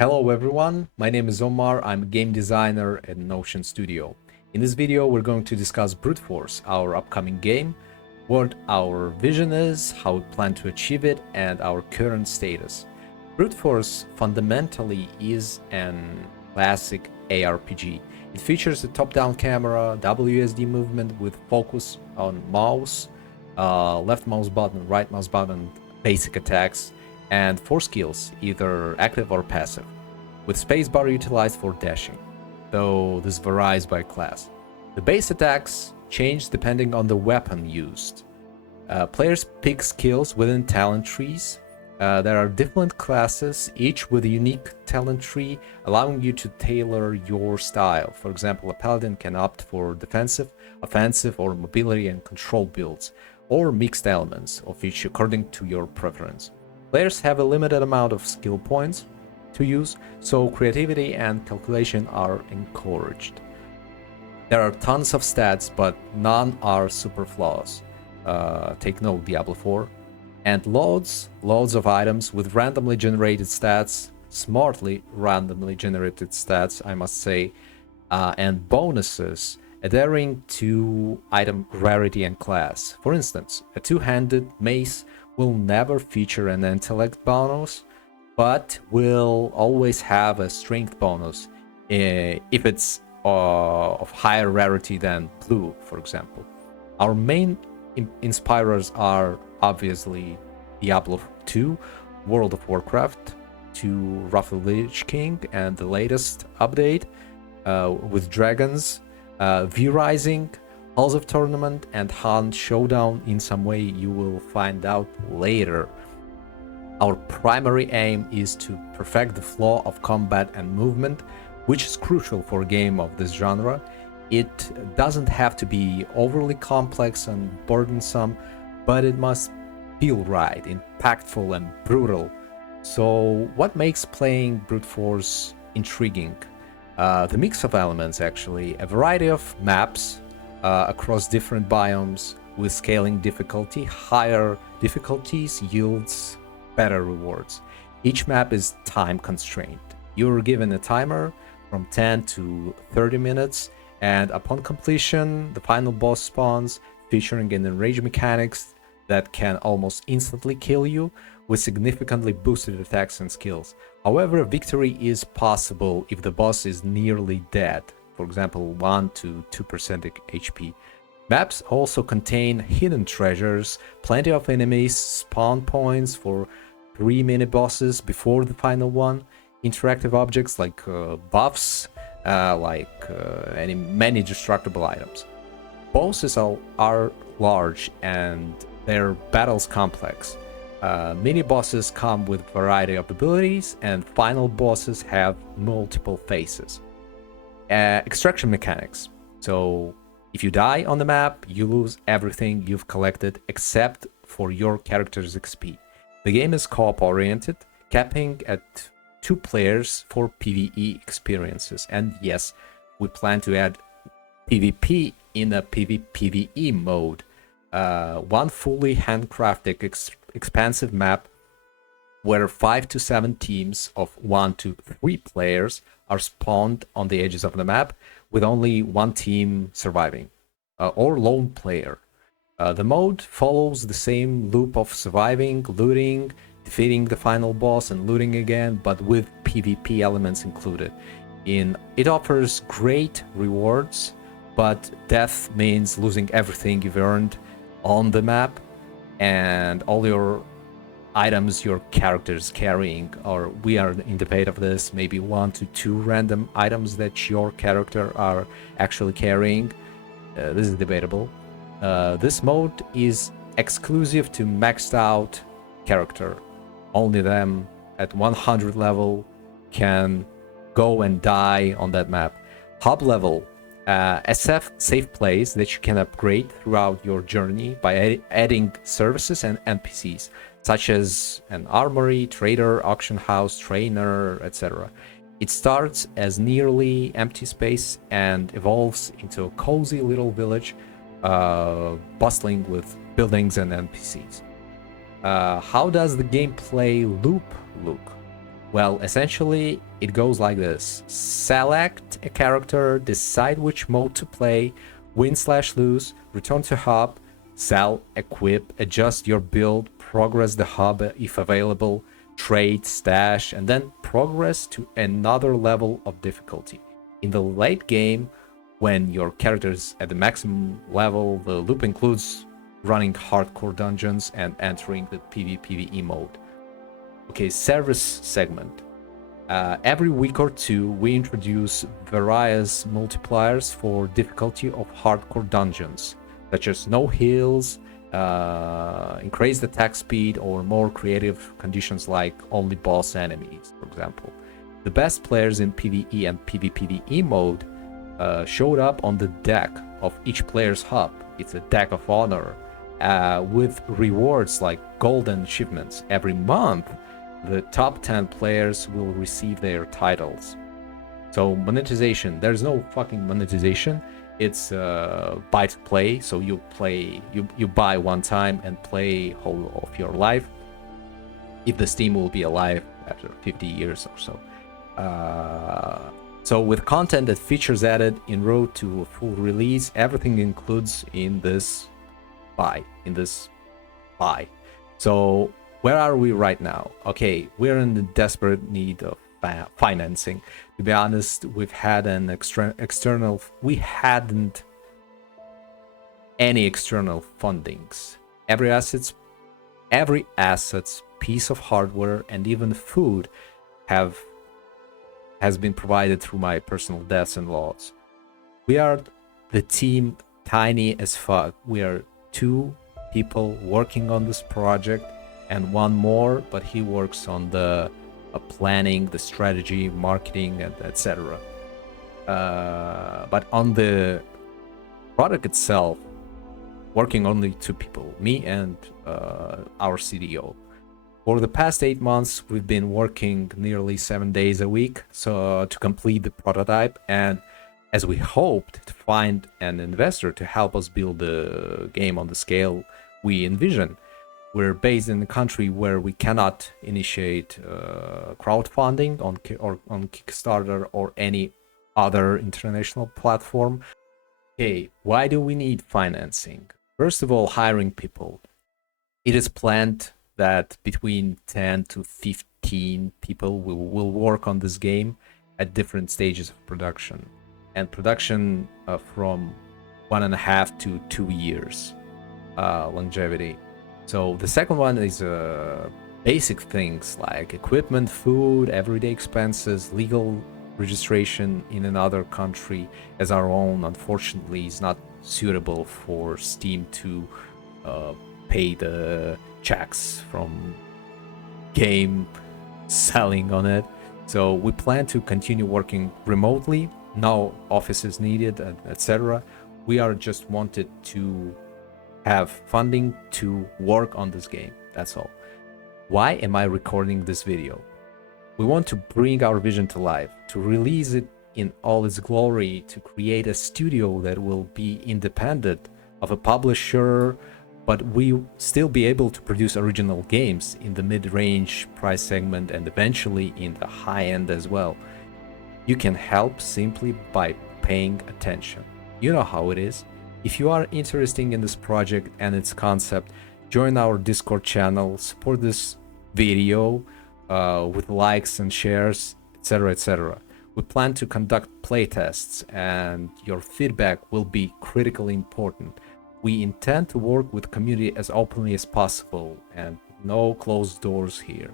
Hello everyone, my name is Omar, I'm a game designer at Nocean Studio. In this video we're going to discuss Bruteforce, our upcoming game, what our vision is, how we plan to achieve it, and our current status. Bruteforce fundamentally is an classic ARPG. It features a top-down camera, WSD movement with focus on mouse, left mouse button, right mouse button, basic attacks, and 4 skills, either active or passive, with spacebar utilized for dashing, though this varies by class. The base attacks change depending on the weapon used. Players pick skills within talent trees. There are different classes, each with a unique talent tree, allowing you to tailor your style. For example, a paladin can opt for defensive, offensive, or mobility and control builds, or mixed elements of each according to your preference. Players have a limited amount of skill points to use, so creativity and calculation are encouraged. There are tons of stats, but none are super flawless. Take note, Diablo 4. And loads of items with randomly generated stats, smartly randomly generated stats, I must say, and bonuses adhering to item rarity and class. For instance, a two-handed mace will never feature an intellect bonus, but will always have a strength bonus if it's of higher rarity than blue, for example. Our main inspirers are obviously Diablo 2, World of Warcraft, to Wrath of the Lich King, and the latest update with dragons, V-Rising, Halls of Tournament, and Hunt Showdown. In some way you will find out later. Our primary aim is to perfect the flow of combat and movement, which is crucial for a game of this genre. It doesn't have to be overly complex and burdensome, but it must feel right, impactful, and brutal. So what makes playing Brute Force intriguing? The mix of elements, actually. A variety of maps across different biomes with scaling difficulty. Higher difficulties yields better rewards. Each map is time constrained. You're given a timer from 10 to 30 minutes, and upon completion, the final boss spawns, featuring an enrage mechanics that can almost instantly kill you with significantly boosted attacks and skills. However, a victory is possible if the boss is nearly dead, for example 1 to 2% HP. Maps also contain hidden treasures, plenty of enemies, spawn points for 3 mini bosses before the final one, interactive objects like buffs, many destructible items. Bosses are large and their battles complex. Mini bosses come with variety of abilities, and final bosses have multiple phases. Extraction mechanics. So if you die on the map, you lose everything you've collected except for your character's XP. The game is co-op oriented, capping at 2 players for PvE experiences. And yes, we plan to add PvP in a PVPVE mode. One fully handcrafted expansive map where 5 to 7 teams of 1 to 3 players are spawned on the edges of the map, with only one team surviving, or lone player. The mode follows the same loop of surviving, looting, defeating the final boss, and looting again, but with PvP elements included. It offers great rewards, but death means losing everything you've earned on the map, and all your items your character is carrying, or we are in debate of this, maybe 1 to 2 random items that your character are actually carrying. This is debatable. This mode is exclusive to maxed out character. Only them at 100 level can go and die on that map. Hub level, a safe place that you can upgrade throughout your journey by adding services and NPCs, such as an armory, trader, auction house, trainer, etc. It starts as nearly empty space and evolves into a cozy little village, bustling with buildings and NPCs. How does the gameplay loop look? Well, essentially, it goes like this: select a character, decide which mode to play, win/lose, return to hub, sell, equip, adjust your build, progress the hub if available, trade, stash, and then progress to another level of difficulty. In the late game, when your character is at the maximum level, the loop includes running hardcore dungeons and entering the PVPVE mode. Okay, service segment. Every week or two, we introduce various multipliers for difficulty of hardcore dungeons, such as no heals, increased attack speed, or more creative conditions like only boss enemies, for example. The best players in PvE and PvPvE mode showed up on the deck of each player's hub. It's a deck of honor with rewards like golden achievements. Every month, the top 10 players will receive their titles. So monetization, there's no fucking monetization. It's buy to play. So you buy one time and play whole of your life, if the Steam will be alive after 50 years or so. So with content and features added in road to a full release, everything includes in this buy. So where are we right now? Okay, we're in the desperate need of financing. To be honest, we've had an we hadn't any external fundings. Every assets, piece of hardware, and even food has been provided through my personal debts and loans. We are the team tiny as fuck. We are 2 people working on this project and one more, but he works on the planning, the strategy, marketing, and etc. But on the product itself, working only 2 people, me and our CDO. For the past 8 months, we've been working nearly 7 days a week to complete the prototype, and as we hoped to find an investor to help us build the game on the scale we envision. We're based in a country where we cannot initiate crowdfunding on Kickstarter or any other international platform. Okay, why do we need financing? First of all, hiring people. It is planned that between 10 to 15 people will work on this game at different stages of production, and production from 1.5 to 2 years longevity. So the second one is basic things like equipment, food, everyday expenses, legal registration in another country as our own, unfortunately, is not suitable for Steam to pay the checks from game selling on it. So we plan to continue working remotely, no offices needed, etc. We are just wanted to have funding to work on this game, that's all. Why am I recording this video? We want to bring our vision to life, to release it in all its glory, to create a studio that will be independent of a publisher, but we still be able to produce original games in the mid-range price segment and eventually in the high end as well. You can help simply by paying attention. You know how it is. If you are interested in this project and its concept, join our Discord channel, support this video with likes and shares, etc, etc. We plan to conduct playtests and your feedback will be critically important. We intend to work with community as openly as possible and no closed doors here.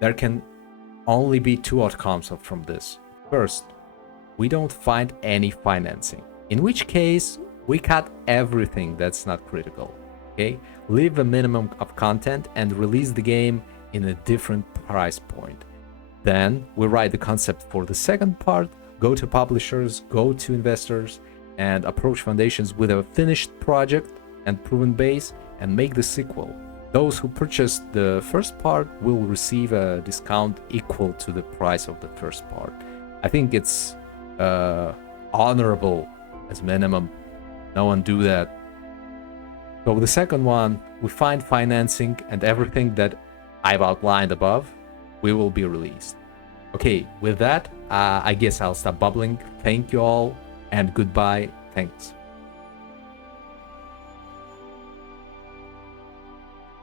There can only be 2 outcomes from this. First, we don't find any financing, in which case we cut everything that's not critical, okay? Leave a minimum of content and release the game in a different price point. Then we write the concept for the second part, go to publishers, go to investors, and approach foundations with a finished project and proven base and make the sequel. Those who purchased the first part will receive a discount equal to the price of the first part. I think it's honorable as minimum. No one do that. So the second one, we find financing and everything that I've outlined above, we will be released. Okay, with that, I guess I'll stop bubbling. Thank you all, and goodbye. Thanks.